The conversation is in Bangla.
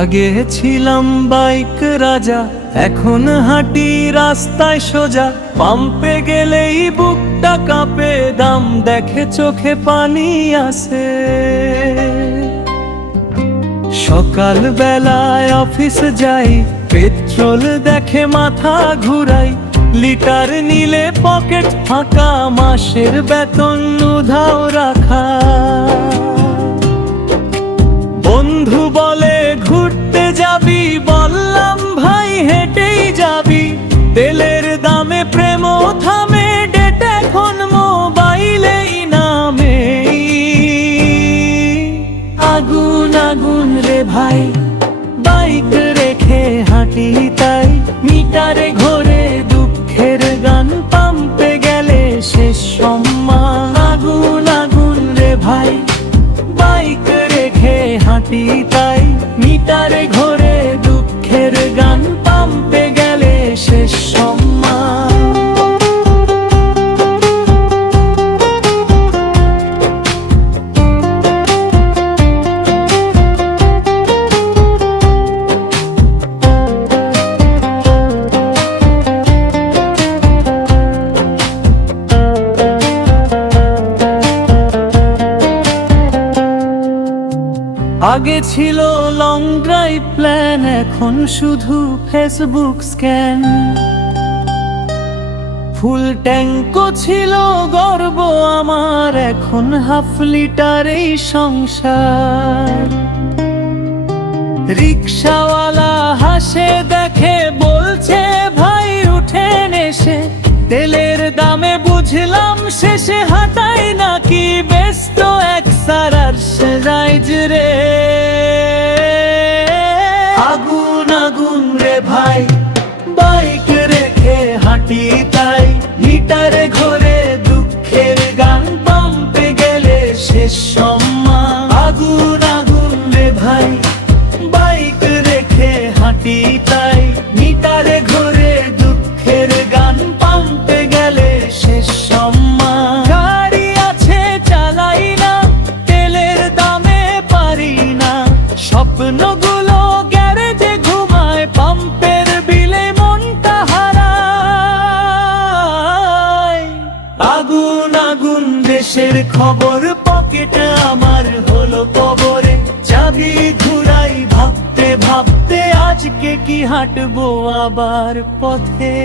আগে ছিলাম বাইক রাজা, এখন হাঁটি রাস্তায় সোজা। পাম্পে গেলেই বুকটা কাঁপে, দাম দেখে চোখে পানি আসে। সকাল বেলায় অফিস যাই, পেট্রোল দেখে মাথা ঘুরাই। লিটার নিলে পকেট ফাঁকা, মাসের বেতন উধাও রাখা। বন্ধু বলে ঘুরতে যাবি, বললাম ভাই হেঁটেই যাবি। তেলের দামে প্রেম থামে, ডেট এখন মোবাইলেই নামে। আগুন আগুন রে ভাই, বাইক রেখে হাঁটি তাই। মিটারে ঘোরে দুঃখের গান, পাম্পে গেলে শেষ সম্মান। আগুন আগুন রে ভাই, বাইক রেখে হাঁটি তাই। মিটারে ঘোরে দুঃখের গান, পাম্পে গেলে শেষ সম্মান। আগে ছিল লং ড্রাইভ প্ল্যান, এখন শুধু ফেসবুক স্ক্যান। ফুল ট্যাঙ্কও ছিল গর্ব আমার, এখন হাফ লিটারেই সংসার। রিক্সাওয়ালা হাসে দেখে, বলছে ভাই উঠেন এসে। তেলের দামে বুঝলাম শেষে হাঁটাই নাকি বেস্ট এক্সারসাইজ রে। আগুন আগুন রে ভাই, বাইক রেখে হাঁটি তাই। মিটারে ঘোরে দুঃখের গান, পাম্পে গেলে শেষ সম্মান। আগুন আগুন রে ভাই, বাইক রেখে হাঁটি তাই। মিটারে ঘোরে দুঃখের গান, পাম্পে গেলে শেষ সম্মান। গাড়ি আছে চালাই না, তেলের দামে পারি না। স্বপ্নগুলো গ্যারেজে ঘুমায়, পাম্পের বিলে মনটা হারায়। আগুন আগুন দেশের খবর, পকেটে আমার হলো কবরে। চাবি ঘুরাই ভাবতে ভাবতে, আজকে কি হাঁটবো আবার পথে।